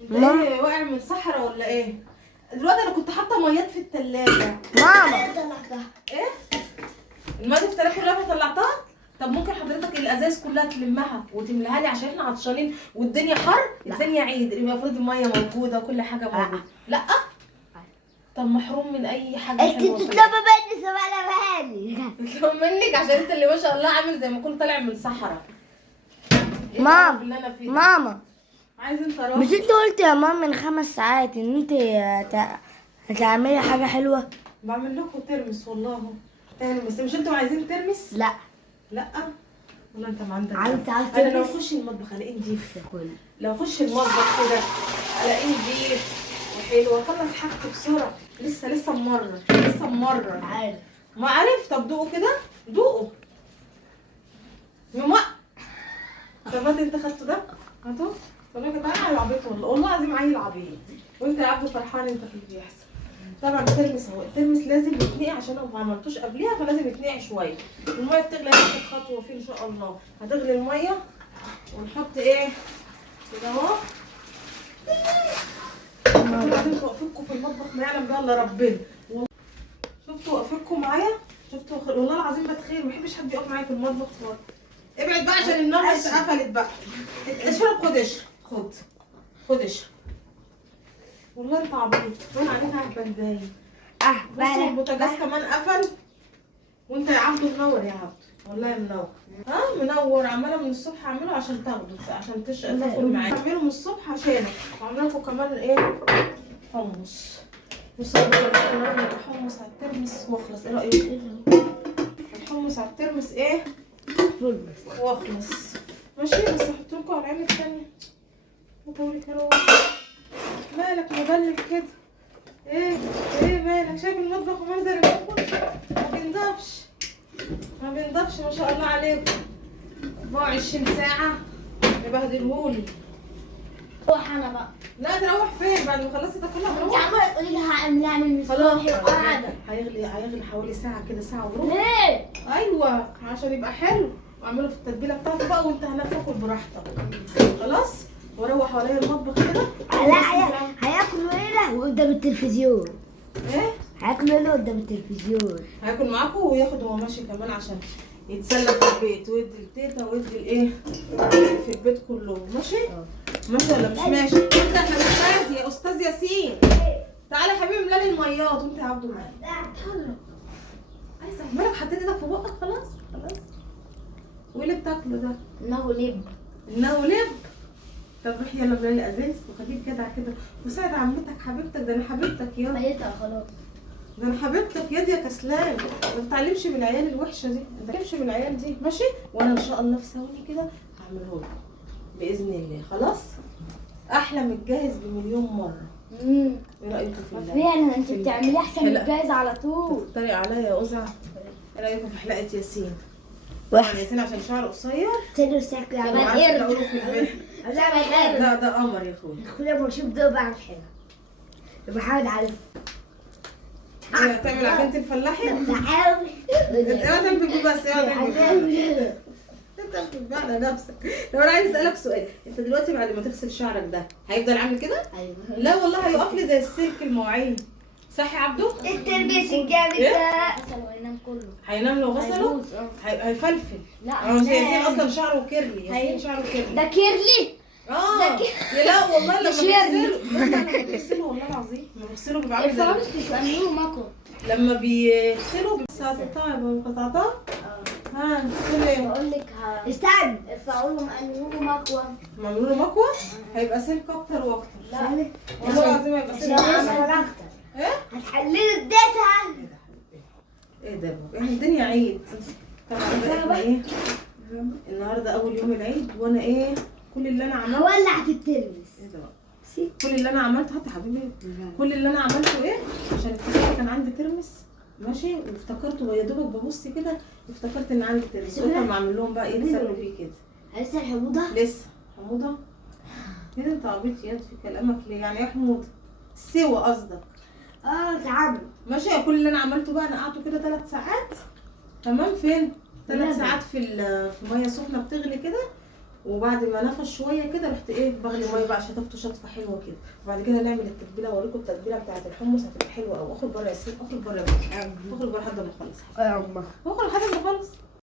انت ايه واقع من صحراء ولا ايه؟ دلوقتي انا كنت حاطه ميات في التلاجة. ماما ايه؟ المية في التلاجة كلها طلعتها؟ طب ممكن حضرتك الازاز كلها تلمها وتملاها لي عشان احنا عطشانين والدنيا حر. الدنيا عيد، يبقى المفروض المية موجودة وكل حاجة موجودة. لا؟ طب محروم من اي حاجة انت حلوة. بتطلبي مني سبع بهاني. بطلب منك عشان انت اللي ما شاء الله عامل زي ما كنت طالع من صحراء. ايه ماما. القرف اللي انا فيه ده؟ ماما عايز انت راحة. مش انت قلت يا ماما من 5 ساعات ان انت هتعملي حاجة حلوة؟ بعمل لكم ترمس والله اهو. ترمس مش انتوا عايزين ترمس؟ لا لا ولا انت ما عندك؟ عايز انا لو اخش المطبخ الاقيه نضيف. لو اخش المطبخ كده الاقيه نضيف وحلو واخلص حاجتي بسرعه. لسه ممرر. عارف. ما عارف. طب دوقوا كده، دوقوا. يما طب هات انت خدته ده، هاتوا. طب يا جدعان عيل عبيط والله العظيم عيل عبيط. وانت يا عبد فرحان انت في اللي بيحصل. طبعا الترمس اهو، الترمس لازم يتنقع عشان لو ما عملتوش قبليها فلازم يتنقع شويه. الميه بتغلي هناخد خطوه فيه ان شاء الله. هتغلي الميه ونحط ايه كده اهو. بعدين وقفتكم في المطبخ ما يعلم بها الا ربنا. شفتوا وقفتكم معايا؟ شفتوا والله العظيم بتخيل ما بحبش حد يقف معايا في المطبخ خالص. ابعد بقى عشان النار بس قفلت بقى. اشرب، خد اشرب، خد اشرب. والله انت عبيط وانا عليك عبال باين. بص البوتاجاز كمان قفل وانت يا عبدو منور يا عبدو. والله منور. منور. عماله من الصبح اعمله عشان تاخده عشان تاكل معايا. اعمله من الصبح عشانك وعامله لكم كمان ايه حمص. بصوا انا حمص على الترمس واخلص. ايه رايك؟ الحمص على الترمس ايه واخلص. ماشي بس احط لكم على العين الثانيه. وطولي كده. مالك مبلل كده؟ ايه مالك؟ شايف المطبخ ومنظر المطبخ ما بينضفش ما شاء الله عليكم. 24 ساعة يبهدلهولي. روح انا بقى. لا تروح فين بعد ما خلصتي تاكلها؟ انت تروح. عماله تقولي لي هعمل من خلاص الصبح وقاعده. هيغلي حوالي ساعة كده، ساعة وربع. ليه؟ ايوه عشان يبقى حلو واعمله في التتبيلة بتاعته بقى وانت هناك تاكل براحتك. خلاص واروح ورايا المطبخ كده. لا هياكلوا هنا وقدام التلفزيون. ايه؟ هياكلوا هنا قدام التلفزيون. هياكل معاكم وياخد وهو ماشي كمان عشان يتسلى في البيت ويدي التيتا ويدي الايه في البيت كله. ماشي؟ ماشي ولا مش ماشي؟ انت احنا استاذ يا استاذ ياسين. تعالى يا حبيبي املالي الميات وانت يا عبدو معايا. عايزه مالك حطيت ايدك في بقك؟ خلاص. وايه اللي بتاكله ده؟ انه لب. طب روحي يلا املالي الازاز وخليك جدع كده وساعد عمتك حبيبتك. ده انا حبيبتك يلا. ميتها خلاص. ده انا حبيبتك يا كسلان. ما تتعلمش من العيال الوحشه دي، ما تتعلمش من العيال دي. ماشي؟ وانا ان شاء الله في ثواني كده هعمله لكم باذن الله. خلاص؟ احلى من الجاهز بمليون مره. ايه رايكم في الله؟ فعلا انت بتعمليه احسن من الجاهز على طول. بتتريق عليا يا قزعه. ايه رايكم في حلقه ياسين؟ طبعا ياسين عشان شعره قصير تقدر تحكي عن قرد. قرد. ده قمر يا اخويا. اخويا لما اشوف ده بعمل حاجه بحاول اعرف. تعمل عجينه الفلاحي؟ بحاول. اقعد جنبي بس اقعد جنبي. انت بتبقى على نفسك. لو انا عايز اسالك سؤال، انت دلوقتي بعد ما تغسل شعرك ده هيفضل عامل كده؟ ايوه. لا والله هيقف لي زي السلك المواعين. صح يا عبدو؟ التربية الجامد ده غسل وينام كله. هينام لو غسله؟ هيفلفل. لا ياسين اصلا شعره كيرلي. ياسين شعره كيرلي. ده كيرلي. لا والله لما بيغسله والله العظيم لما بيغسله بيبقى عامل الفرامس مش بيعملوه ماكو. لما بيغسلوا قطعتها قطعتها. تقول ايه؟ بقول لك استنى ارفعوا لهم انيوه مكوى. معملوا له مكوى هيبقى سلك اكتر واكتر. لا والله العظيم هيبقى سلك اكتر. ايه؟ هتحللوا اديتها. ايه ده بقى؟ الدنيا عيد. طبعا احنا ايه؟ النهارده اول يوم العيد وانا ايه؟ كل اللي انا عملته هولع في الترمس. ايه ده بقى؟ كل اللي انا عملته حتى حبيبي كل اللي انا عملته ايه؟ عشان افتكرت كان عندي ترمس. ماشي وافتكرت ويا دوبك ببص كده افتكرت ان عندي ترمس. قلت اما اعمل لهم بقى ايه يتسلوا بيه كده. لسه الحموضه؟ لسه حموضه؟ ايه ده انت عبيط ياد في كلامك ليه؟ يعني ايه حموضه؟ سوى قصدك؟ تعبوا. ماشي كل اللي انا عملته بقى انا قعدته كده 3 ساعات. تمام فين؟ 3 ساعات في ميه سخنه بتغلي كده وبعد ما نفش شويه كده رحت ايه بغلي ميه بقى، شطفته شطفه حلوه كده. وبعد كده نعمل التتبيله، اوريكم التتبيله بتاعت الحمص هتبقى حلوه قوي. اخرج بره يا ياسين، اخرج بره يا بابا، اخرج بره لحد ما اخلص. يا الله. اخرج لحد ما اخلص.